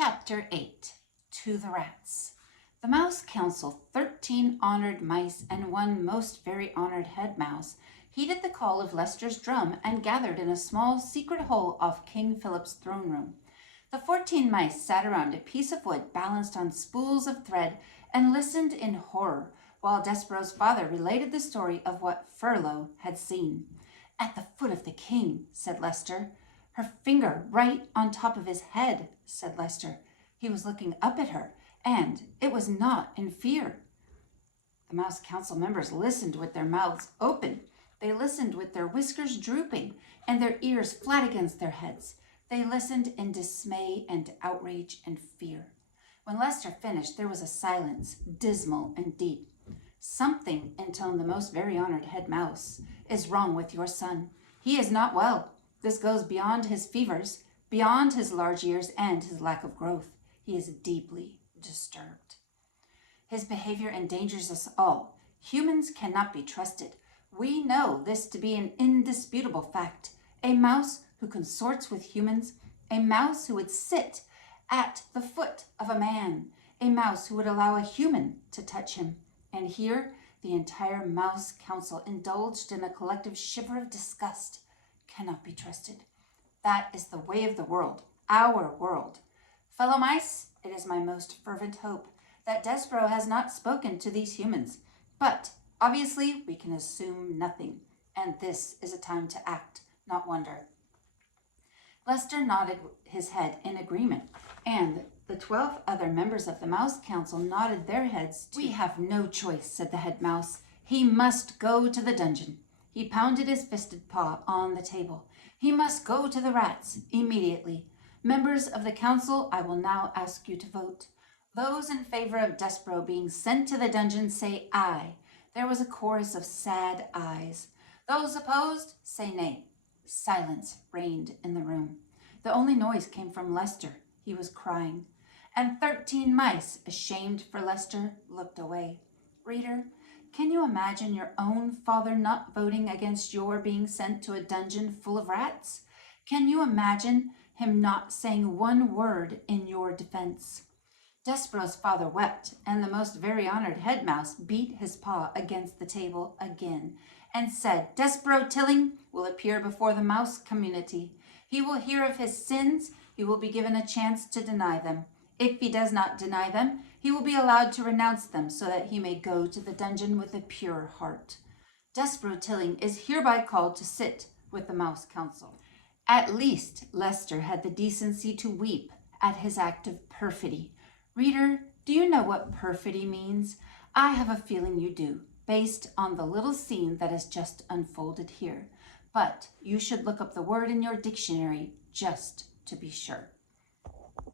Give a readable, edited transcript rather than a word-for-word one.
Chapter 8. To the Rats. The Mouse Council, 13 honored mice and one most very honored head mouse, heeded the call of Leicester's drum and gathered in a small secret hole off King Philip's throne room. The 14 mice sat around a piece of wood balanced on spools of thread and listened in horror while Despereaux's father related the story of what Furlough had seen. "At the foot of the king," said Leicester. "Her finger right on top of his head," said Leicester. He was looking up at her, and it was not in fear. The Mouse Council members listened with their mouths open. They listened with their whiskers drooping and their ears flat against their heads. They listened in dismay and outrage and fear. When Leicester finished, there was a silence, dismal and deep. "Something," intoned the most very honored head mouse, "is wrong with your son. He is not well. This goes beyond his fevers, beyond his large ears and his lack of growth. He is deeply disturbed. His behavior endangers us all. Humans cannot be trusted. We know this to be an indisputable fact. A mouse who consorts with humans, a mouse who would sit at the foot of a man, a mouse who would allow a human to touch him." And here the entire Mouse Council indulged in a collective shiver of disgust. "Cannot be trusted. That is the way of the world, our world. Fellow mice, it is my most fervent hope that Despereaux has not spoken to these humans. But obviously we can assume nothing, and this is a time to act, not wonder." Leicester nodded his head in agreement, and the 12 other members of the Mouse Council nodded their heads too. "We have no choice," said the head mouse. "He must go to the dungeon." He pounded his fisted paw on the table. "He must go to the rats immediately. Members of the council, I will now ask you to vote. Those in favor of Despereaux being sent to the dungeon say aye." There was a chorus of sad ayes. "Those opposed say nay." Silence reigned in the room. The only noise came from Leicester. He was crying. And 13 mice, ashamed for Leicester, looked away. Reader, can you imagine your own father not voting against your being sent to a dungeon full of rats? Can you imagine him not saying one word in your defense? Despereaux's father wept, and the most very honored head mouse beat his paw against the table again and said, "Despereaux Tilling will appear before the mouse community. He will hear of his sins. He will be given a chance to deny them. If he does not deny them, he will be allowed to renounce them so that he may go to the dungeon with a pure heart. Despereaux Tilling is hereby called to sit with the Mouse Council." At least Leicester had the decency to weep at his act of perfidy. Reader, do you know what perfidy means? I have a feeling you do, based on the little scene that is just unfolded here. But you should look up the word in your dictionary just to be sure.